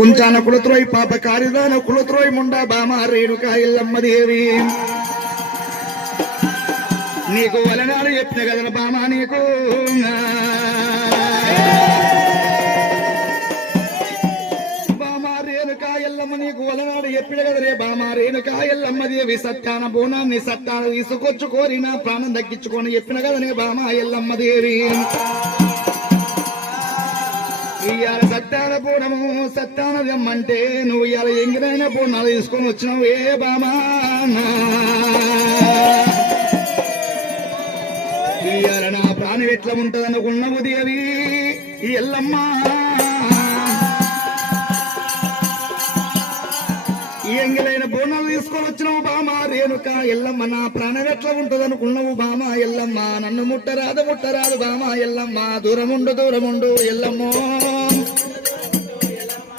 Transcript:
కుంచాన కులత్రోయ్ పాప కారిదాన కులత్రోయ్ ముండా బామ రేణుకా ఎల్లమ్మ దేవి నీకు వలనాడు చెప్పిన కదా బామ నీకు బామ రేణుకా ఎల్లమ్మ నీకు వలనాడు చెప్పిన కదా రే బామ రేణుకా ఎల్లమ్మ దేవి సత్యాన బోనాన్ని సత్యాన తీసుకొచ్చుకోరి నా ప్రాణం దక్కించుకొని చెప్పిన కదనే బామ ఎల్లమ్మ దేవి ఇవాళ సత్యాన పూడము సత్యాన తెమ్మంటే నువ్వు ఇవాళ ఎంగిరైన పూర్ణాలు తీసుకొని వచ్చినావు ఏ బామా ఇవాళ నా ప్రాణం ఎట్లా ఉంటది అనుకున్నావు దేవి ఎల్లమ్మ ఎంగిలైన బోనాలు తీసుకొని వచ్చినావు బామా రేణుక ఎల్లమ్మ నా ప్రాణం ఎట్లా ఉంటది అనుకున్నావు బామా ఎల్లమ్మ నన్ను ముట్టరాదు బామా ఎల్లమ్మ దూరముండు ఎల్లమ్మో